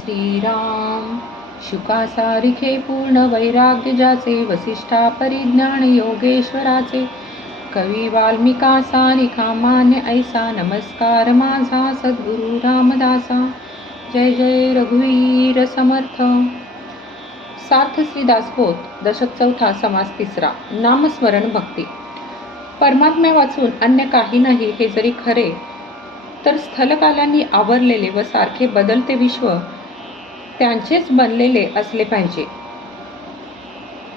श्रीराम। शुकासारिखे पूर्ण वैराग्य ज्याचे वसिष्ठा परिज्ञान योगेश्वराचे। कवी वाल्मिका सारिका मान्य ऐसा नमस्कार माझा सद्गुरु रामदासा। जय जय रघुवीर समर्थ। सार्थ श्रीदासबोध दशक चौथा समास तिसरा। नामस्मरण भक्ती। परमात्म्या वाचून अन्य काही नाही हे जरी खरे तर स्थलकालांनी आवरलेले व सारखे बदलते विश्व त्यांचेच बनलेले असले पाहिजे.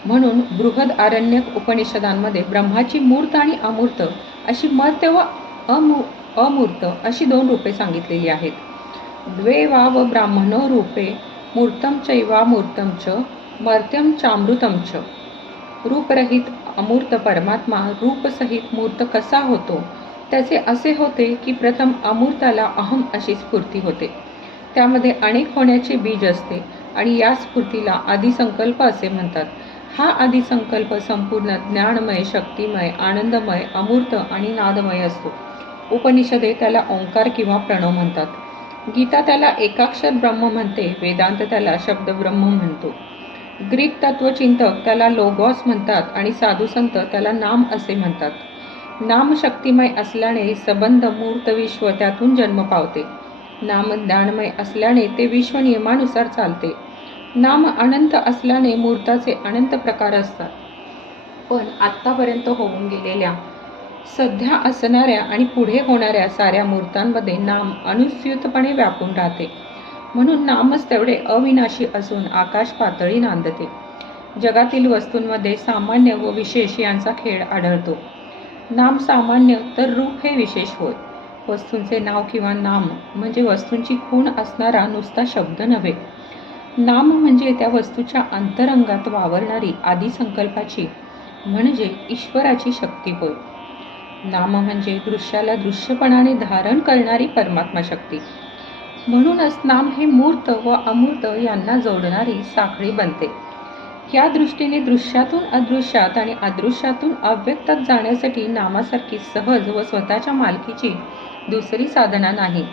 म्हणून बृहद आरण्यक उपनिषदांमध्ये ब्रह्माची मूर्त आणि अमूर्त अशी मर्त्य व अमू अमूर्त अशी दोन रूपे सांगितलेली आहेत. द्वे वा व ब्राह्मणो रूपे मूर्तम चैवा मूर्तम च मर्त्यम चामृतम च. रूपरहित अमूर्त परमात्मा रूपसहित मूर्त कसा होतो? त्याचे असे होते की प्रथम अमूर्ताला अहम अशी स्फूर्ती होते. त्यामध्ये अनेक होण्याचे बीज असते आणि या स्फूर्तीला आदिसंकल्प असे म्हणतात. हा आदिसंकल्प संपूर्ण ज्ञानमय शक्तिमय आनंदमय अमूर्त आणि नादमय असतो. उपनिषदे त्याला ओंकार किंवा प्रणव म्हणतात. गीता त्याला एकाक्षर ब्रह्म म्हणते वेदांत त्याला शब्द ब्रह्म म्हणतो. ग्रीक तत्वचिंतक त्याला लोगॉस म्हणतात आणि साधुसंत त्याला नाम असे म्हणतात. नाम शक्तिमय असल्याने सबंध मूर्त विश्व त्यातून जन्म पावते. नाम ज्ञानमय असल्याने ते विश्व नियमानुसार चालते. नाम अनंत असल्याने मूर्ताचे अनंत प्रकार असतात. पण आत्तापर्यंत होऊन गेलेल्या सध्या असणाऱ्या आणि पुढे होणाऱ्या साऱ्या मूर्तांमध्ये नाम अनुस्यूतपणे व्यापून राहते. म्हणून नामच तेवढे अविनाशी असून आकाश पातळी नांदते. जगातील वस्तूंमध्ये सामान्य व विशेष यांचा खेळ आढळतो. नाम सामान्य तर रूप हे विशेष होय. वस्तूंचे नाव किंवा नाम म्हणजे वस्तूंची खूण असणारा नुसता शब्द नव्हे. नाम म्हणजे त्या वस्तूच्या अंतरंगात वावरणारी आदी संकल्पाची म्हणजे ईश्वराची शक्ती होय. नाम म्हणजे दृश्याला दृश्यपणाने धारण करणारी परमात्मा शक्ती. म्हणूनच नाम हे मूर्त व अमूर्त यांना जोडणारी साखळी बनते. या दृष्टीने दृश्यातून अदृश्यात आणि अदृश्यातून अव्यक्तात जाण्यासाठी नामासारखी सहज व स्वतःच्या मालकीची दुसरी साधना नाही.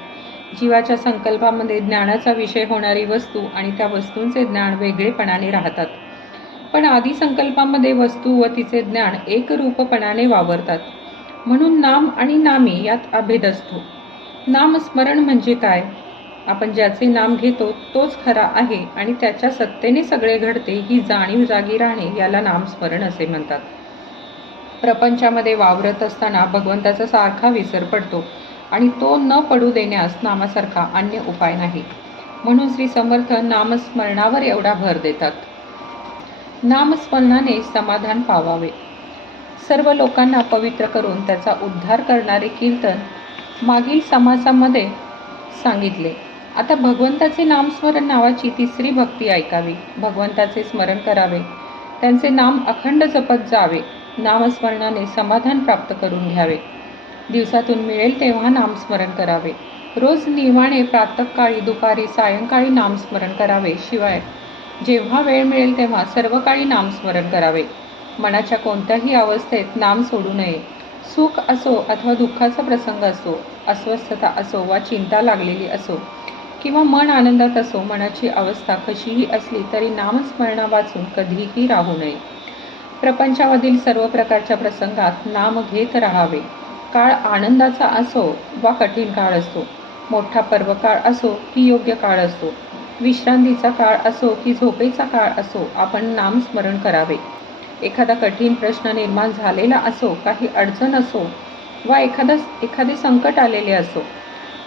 जीवाच्या संकल्पामध्ये ज्ञानाचा विषय होणारी वस्तू आणि त्या वस्तूंचे ज्ञान वेगळेपणाने राहतात. पण आदी संकल्पामध्ये वस्तू व तिचे ज्ञान एकरूपपणाने वावरतात. म्हणून नाम आणि नामे यात अभेद असतो. नामस्मरण म्हणजे काय? आपण ज्याचे नाम घेतो तोच खरा आहे आणि त्याच्या सत्तेने सगळे घडते ही जाणीव जागी राहणे याला नामस्मरण असे म्हणतात. प्रपंचामध्ये वावरत असताना भगवंताचा सारखा विसर पडतो. आणि तो न पडू देण्यास नामासारखा अन्य उपाय नाही. म्हणून श्री समर्थ नामस्मरणावर एवढा भर देतात. नामस्मरणाने समाधान पावावे. सर्व लोकांना पवित्र करून त्याचा उद्धार करणारे कीर्तन मागील समासामध्ये सांगितले. आता भगवंताचे नामस्मरण नावाची तिसरी भक्ती ऐकावी. भगवंताचे स्मरण करावे. त्यांचे नाम अखंड जपत जावे. नामस्मरणाने समाधान प्राप्त करून घ्यावे. दिवसातून मिळेल तेव्हा नामस्मरण करावे. रोज नियमाने प्रातःकाळी दुपारी सायंकाळी नामस्मरण करावे. शिवाय जेव्हा वेळ मिळेल तेव्हा सर्व काळी नामस्मरण करावे. मनाच्या कोणत्याही अवस्थेत नाम सोडू नये. सुख असो अथवा दुःखाचा प्रसंग असो अस्वस्थता असो वा चिंता लागलेली असो किंवा मन आनंदात असो मनाची अवस्था कशीही असली तरी नामस्मरणा वाचून कधीही राहू नये. प्रपंचामधील सर्व प्रकारच्या प्रसंगात नाम घेत राहावे. काळ आनंदाचा असो वा कठीण काळ असतो मोठा पर्वकाळ असो की योग्य काळ असतो विश्रांतीचा काळ असो की झोपेचा काळ असो आपण नामस्मरण करावे. एखादा कठीण प्रश्न निर्माण झालेला असो काही अडचण असो वा एखादा एखादे संकट आलेले असो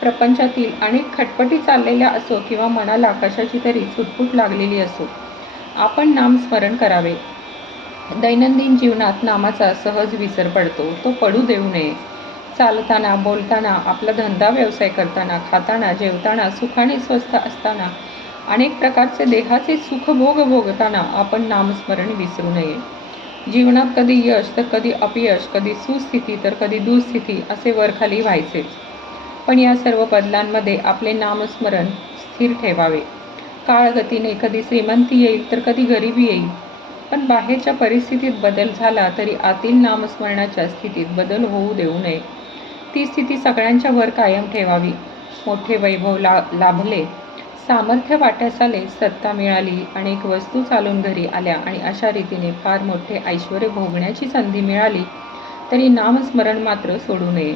प्रपंचातील अनेक खटपटी चाललेल्या असो किंवा मनाला कशाची तरी चुटपुट लागलेली असो आपण नामस्मरण करावे. दैनंदिन जीवनात नामाचा सहज विसर पडतो तो पडू देऊ नये. चालताना बोलताना आपला धंदा व्यवसाय करताना खाताना जेवताना सुखाने स्वस्थ असताना अनेक प्रकारचे देहाचे सुखभोग भोगताना आपण नामस्मरण विसरू नये. जीवनात कधी यश तर कधी अपयश कधी सुस्थिती तर कधी दुःस्थिती असे वरखाली व्हायचेच पण या सर्व बदलांमध्ये आपले नामस्मरण स्थिर ठेवावे. काळगतीने कधी श्रीमंती येईल तर कधी गरिबी येईल. पण बाहेरच्या परिस्थितीत बदल झाला तरी आतील नामस्मरणाच्या स्थितीत बदल होऊ देऊ नये. ती स्थिती सगळ्यांच्या वर कायम ठेवावी. मोठे वैभव ला लाभले. सामर्थ्य वाट्यास आले सत्ता मिळाली अनेक वस्तू चालून घरी आल्या आणि अशा रीतीने फार मोठे ऐश्वर भोगण्याची संधी मिळाली तरी नामस्मरण मात्र सोडू नये.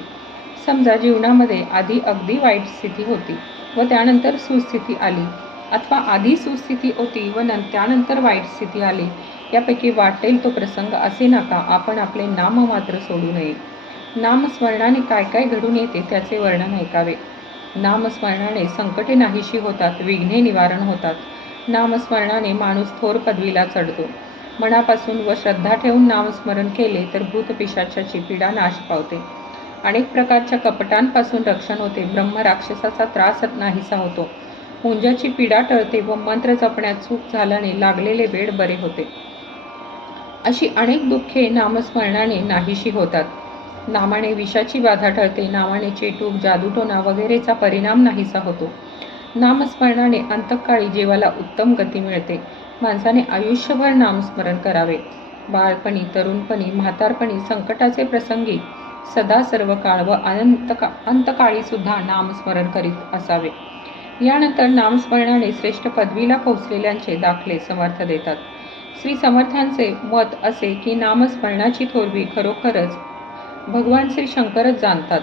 समजा जीवनामध्ये आधी अगदी वाईट स्थिती होती व त्यानंतर सुस्थिती आली अथवा आधी सुस्थिती होती व न त्यानंतर वाईट स्थिती आली यापैकी वाटेल तो प्रसंग असे नका आपण आपले नाम मात्र सोडू नये. नामस्मरणाने काय काय घडून येते त्याचे वर्णन ऐकावे. नामस्मरणाने संकटे नाहीशी होतात विघ्ने निवारण होतात. नामस्मरणाने माणूस थोर पदवीला चढतो. मनापासून व श्रद्धा ठेवून नामस्मरण केले तर भूतपिशाच्याची पीडा नाश पावते. अनेक प्रकारच्या कपटांपासून रक्षण होते ब्रह्म राक्षसाचा त्रास नाहीसा होतो. मुंजाची पीडा टळते व मंत्र जपण्यात चूक झाल्याने लागलेले वेळ बरे होते. अशी अनेक दुःखे नामस्मरणाने नाहीशी होतात. नामाने विषाची बाधा ठरते नामाने चेटूक जादूटोना वगैरेचा परिणाम नाहीसा होतो. नामस्मरणाने अंतकाळी जीवाला उत्तम गती मिळते. माणसाने आयुष्यभर नामस्मरण करावे. बाळपणी तरुणपणी म्हातारपणी संकटाचे प्रसंगी सदा सर्व काळ व अनंत अंतकाळी सुद्धा नामस्मरण करीत असावे. यानंतर नामस्मरणाने श्रेष्ठ पदवीला पोहोचलेल्यांचे दाखले समर्थ देतात. श्री समर्थांचे मत असे की नामस्मरणाची थोरवी खरोखरच भगवान श्री शंकरच जाणतात.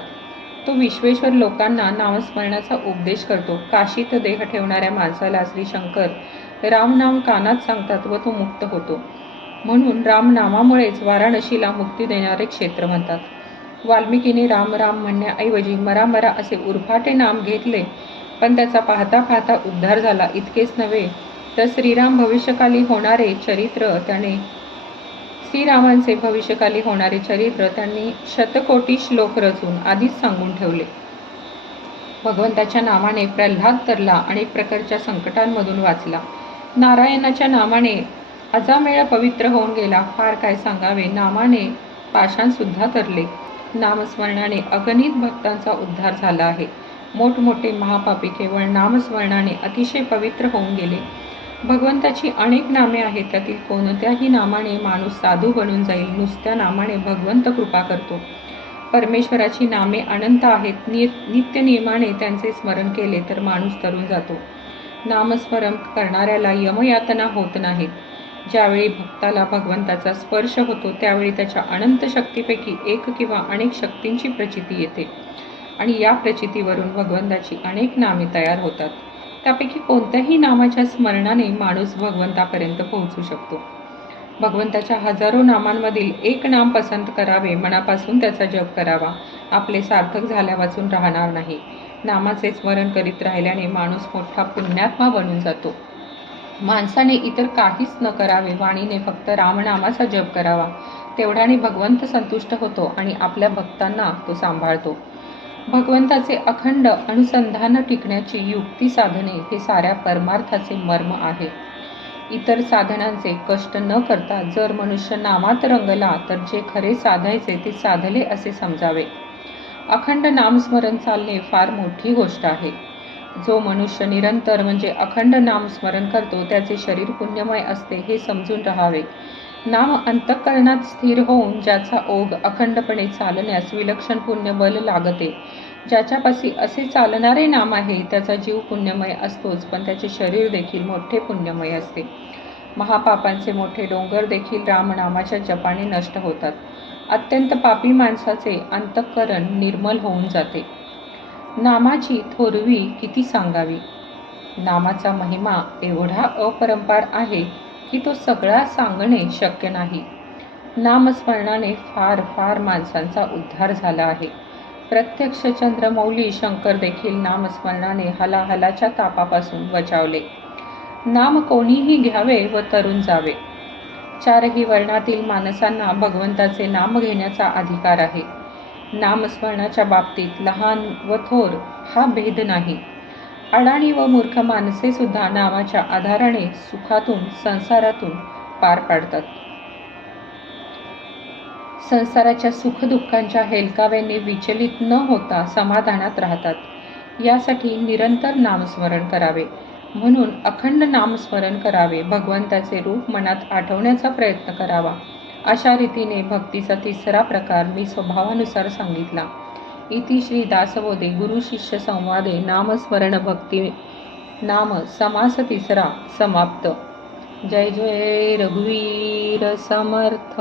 तो विश्वेश्वर लोकांना नामस्मरणाचा उपदेश करतो. काशीत देह ठेवणाऱ्या माणसाला श्री शंकर रामनाम कानात सांगतात व तो मुक्त होतो. म्हणून रामनामामुळेच वाराणसीला मुक्ती देणारे क्षेत्र म्हणतात. वाल्मिकीने राम राम म्हणण्याऐवजी मरा मरा असे उरफाटे नाम घेतले पण त्याचा पाहता पाहता उद्धार झाला. इतकेच नव्हे तर श्रीराम भविष्यकाली होणारे चरित्र त्याने श्रीरामांचे भविष्यकाली होणारे चरित्र त्यांनी शतकोटी श्लोक रचून आधीच सांगून ठेवले. भगवंताच्या नामाने प्रल्हाद तरला अनेक प्रकारच्या संकटांमधून वाचला. नारायणाच्या नामाने अजामेळ पवित्र होऊन गेला. फार काय सांगावे नामाने पाषाणसुद्धा तरले. नामस्मरणाने अगणित भक्तांचा उद्धार झाला आहे. मोठमोठे महापापी केवळ नामस्मरणाने अतिशय पवित्र होऊन गेले. भगवंताची अनेक नामे आहेत. त्यातील कोणत्याही नामाने माणूस साधू बनून जाईल नुसत्या नामाने भगवंत कृपा करतो. परमेश्वराची नामे अनंत आहेत. नि नित्य नियमाने त्यांचे स्मरण केले तर माणूस तरून जातो. नामस्मरण करणाऱ्याला यमयातना होत नाहीत. ज्यावेळी भक्ताला भगवंताचा स्पर्श होतो त्यावेळी त्याच्या अनंत शक्तीपैकी एक किंवा अनेक शक्तींची प्रचिती येते. आणि या प्रचितीवरून भगवंताची अनेक नामे तयार होतात. त्यापैकी कोणत्याही नामाच्या स्मरणाने माणूस भगवंतापर्यंत पोहोचू शकतो. भगवंताच्या हजारो नामांमधील एक नाम पसंत करावे मनापासून त्याचा जप करावा आपले सार्थक झाल्या वाचून राहणार नाही. नामाचे स्मरण करीत राहिल्याने माणूस मोठा पुण्यात्मा बनून जातो. माणसाने इतर काहीच न करावे वाणीने फक्त रामनामाचा जप करावा. तेवढ्याने भगवंत संतुष्ट होतो आणि आपल्या भक्तांना तो सांभाळतो. भगवंताचे अखंड अनुसंधान टिकण्याची युक्ती साधने हे साऱ्या परमार्थाचे मर्म आहे. इतर साधनांचे कष्ट न करता जर मनुष्य नामात रंगला तर जे खरे साधायचे ते साधले असे समजावे. अखंड नामस्मरण चालणे फार मोठी गोष्ट आहे. जो मनुष्य निरंतर म्हणजे अखंड नामस्मरण करतो त्याचे शरीर पुण्यमय असते हे समजून राहावे. नाम अंतःकरणात स्थिर होऊन ज्याचा ओघ अखंडपणे चालण्यास विलक्षण पुण्य बल लागते. ज्याच्यापाशी असे चालणारे नाम आहे त्याचा जीव पुण्यमय असतोच पण त्याचे शरीर देखील मोठे पुण्यमय असते. महापापांचे मोठे डोंगर देखील रामनामाच्या जपाने नष्ट होतात. अत्यंत पापी माणसाचे अंतःकरण निर्मल होऊन जाते. नामाची थोरवी किती सांगावी? नामाचा महिमा एवढा अपरंपार आहे की तो सगळा सांगणे शक्य नाही. नामस्मरणाने फार फार माणसांचा उद्धार झाला आहे. प्रत्यक्ष चंद्रमौली शंकर देखील नामस्मरणाने हलाहलाच्या तापापासून बचावले. नाम कोणीही घ्यावे व तरुण जावे. चारही वर्णातील माणसांना भगवंताचे नाम घेण्याचा अधिकार आहे. नामस्मरणाच्या बाबतीत लहान व थोर हा भेद नाही. अडाणी व मूर्ख माणसे सुद्धा नामाच्या आधाराने सुखातून संसारातून पार पाडतात. संसाराच्या सुखदुःखांच्या हेलकाव्याने विचलित न होता समाधानात राहतात. यासाठी निरंतर नामस्मरण करावे. म्हणून अखंड नामस्मरण करावे. भगवंताचे रूप मनात आठवण्याचा प्रयत्न करावा. अशा रीतीने भक्तीचा तिसरा प्रकार मी स्वभावानुसार सांगितला. इति श्री दासबोधे गुरु शिष्य संवादे नामस्मरण भक्ती। नाम समास तिसरा समाप्त। जय जय रघुवीर समर्थ।